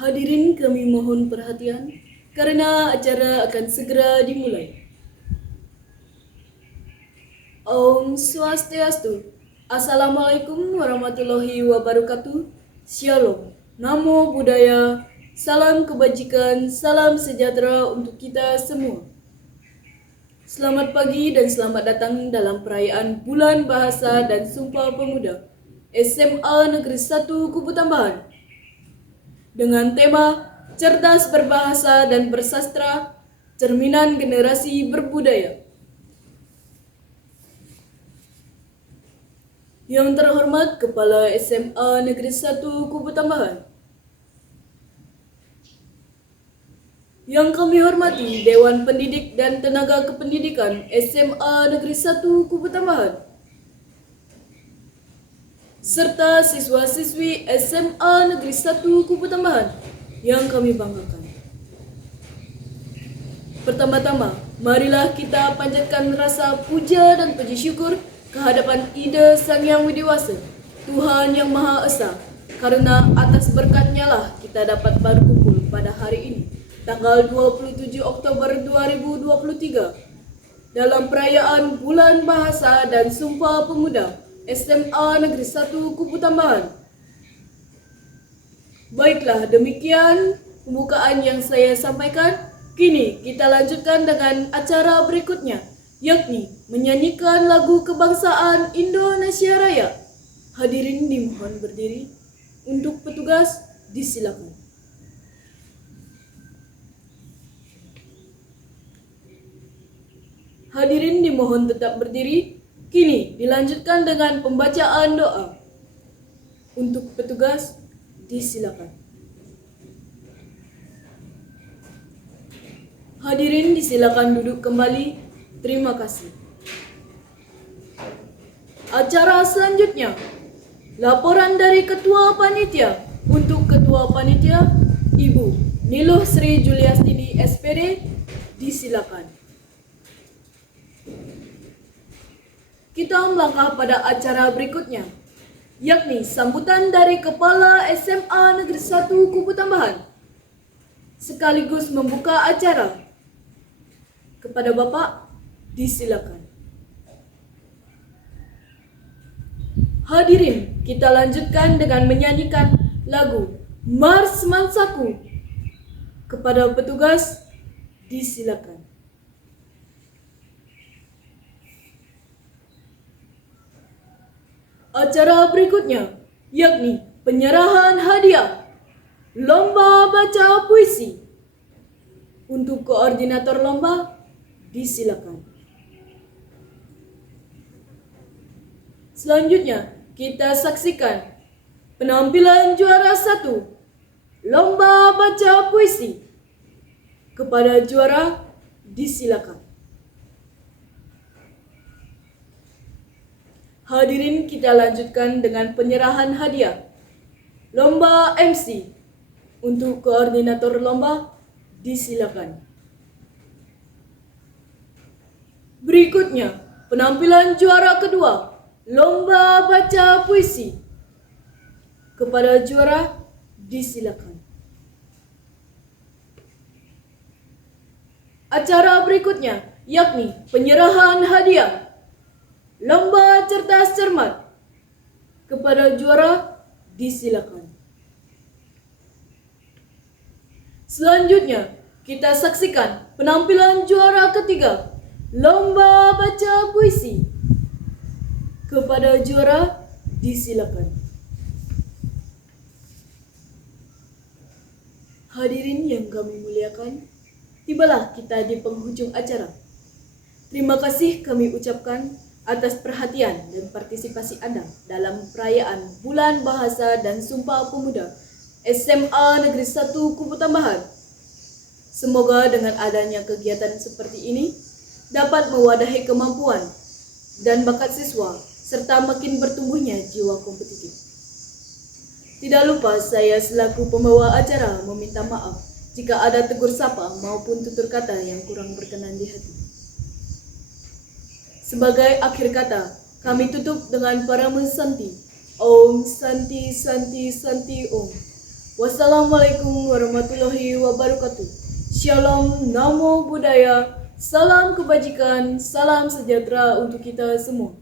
Hadirin kami mohon perhatian karena acara akan segera dimulai. Om Swastiastu. Assalamualaikum warahmatullahi wabarakatuh. Shalom. Namo Buddhaya. Salam kebajikan, salam sejahtera untuk kita semua. Selamat pagi dan selamat datang dalam perayaan Bulan Bahasa dan Sumpah Pemuda SMA Negeri 1 Kubu Tambahan dengan tema Cerdas Berbahasa dan Bersastra, Cerminan Generasi Berbudaya. Yang terhormat Kepala SMA Negeri 1 Kubu Tambahan, yang kami hormati Dewan Pendidik dan Tenaga Kependidikan SMA Negeri 1 Kubu Tambahan, serta siswa-siswi SMA Negeri 1 Kubu Tambahan yang kami banggakan. Pertama-tama, marilah kita panjatkan rasa puja dan puji syukur kehadapan Ida Sang Yang Widiwasa, Tuhan Yang Maha Esa, karena atas berkat-Nya lah kita dapat berkumpul pada hari ini, tanggal 27 Oktober 2023, dalam perayaan Bulan Bahasa dan Sumpah Pemuda SMA Negeri 1 Kubu Tambahan. Baiklah, demikian pembukaan yang saya sampaikan. Kini kita lanjutkan dengan acara berikutnya, yakni menyanyikan lagu kebangsaan Indonesia Raya. Hadirin dimohon berdiri. Untuk petugas disilakan. Hadirin dimohon tetap berdiri. Kini dilanjutkan dengan pembacaan doa. Untuk petugas disilakan. Hadirin disilakan duduk kembali. Terima kasih. Acara selanjutnya, laporan dari Ketua Panitia. Untuk Ketua Panitia, Ibu Niluh Sri Juliastini SPD, disilakan. Kita melangkah pada acara berikutnya, yakni sambutan dari Kepala SMA Negeri 1 Kubu Tambahan, sekaligus membuka acara. Kepada Bapak, disilakan. Hadirin, kita lanjutkan dengan menyanyikan lagu Mars Mansaku. Kepada petugas, disilakan. Acara berikutnya, yakni penyerahan hadiah Lomba Baca Puisi. Untuk koordinator lomba, disilakan. Selanjutnya, kita saksikan penampilan juara 1 Lomba Baca Puisi. Kepada juara, disilakan. Hadirin, kita lanjutkan dengan penyerahan hadiah Lomba MC. Untuk koordinator lomba, disilakan. Berikutnya, penampilan juara kedua Lomba Baca Puisi. Kepada juara, disilakan. Acara berikutnya, yakni penyerahan hadiah Lomba Cerdas Cermat. Kepada juara, disilakan. Selanjutnya, kita saksikan penampilan juara ketiga Lomba Baca Puisi. Kepada juara, disilakan. Hadirin yang kami muliakan, tibalah kita di penghujung acara. Terima kasih kami ucapkan atas perhatian dan partisipasi Anda dalam perayaan Bulan Bahasa dan Sumpah Pemuda SMA Negeri 1 Kubu Tambahan. Semoga dengan adanya kegiatan seperti ini dapat mewadahi kemampuan dan bakat siswa serta makin bertumbuhnya jiwa kompetitif. Tidak lupa saya selaku pembawa acara meminta maaf jika ada tegur sapa maupun tutur kata yang kurang berkenan di hati. Sebagai akhir kata, kami tutup dengan Parama Santi. Om Santi Santi Santi Om. Wassalamualaikum warahmatullahi wabarakatuh. Shalom, namo buddhaya, salam kebajikan, salam sejahtera untuk kita semua.